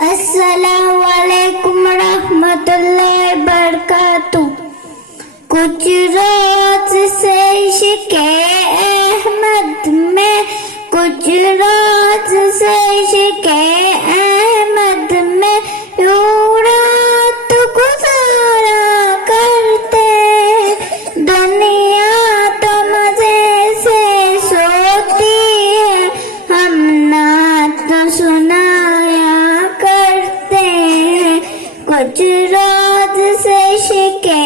अस्सलामु अलैकुम रहमतुल्लाहि बरकातुहू। कुछ रोज से इश्क़े अहमद में, कुछ रोज से इश्क़े अहमद में यूं रात गुजारा करते। दुनिया तो मजे से सोती है, हम नात तो सुनाया करते हैं। कुछ रोज से इश्क़े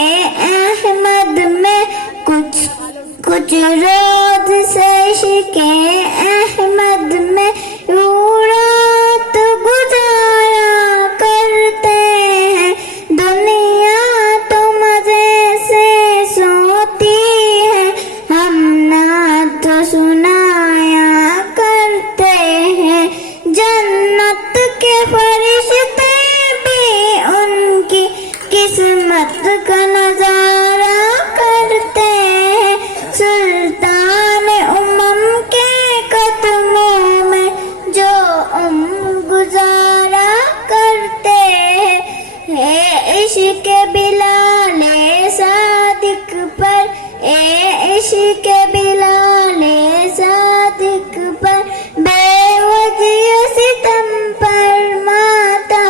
अहमद में, कुछ रोज से इश्क़े अहमद में यूं रात गुजारा करते हैं। दुनिया तो मजे से सोती है, हम नात तो सुनाया करते हैं। जन्नत के फरिश्ते भी उनकी किस्मत का नजारा करते हैं। सुल्तान उम्म के कदमों में जो गुजारा करते हैं। इश्क़ बिलाले सादिक पर, इश्क़ बिलाले सादिक पर बेवजह सितम पर माता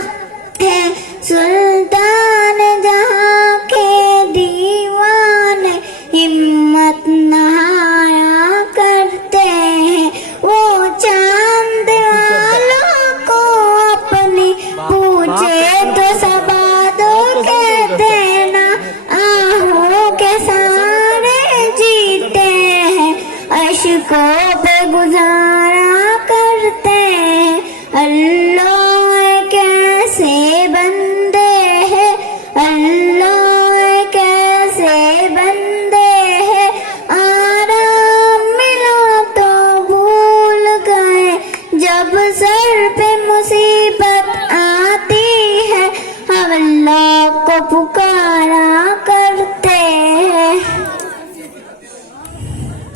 है। सुल्तान जहाँ के दीवाने हिम्मत नहाया करते हैं। वो चांद वालों को अपनी पूछे तो सबादों के देना, आहों के सारे जीते हैं, अश्कों पे गुजारा करते हैं। अल्लाह कैसे बंदे हैं, अल्लाह कैसे बंदे हैं, आराम मिला तो भूल गए। जब सर पे मुसीबत आती है, हम अल्लाह को पुकार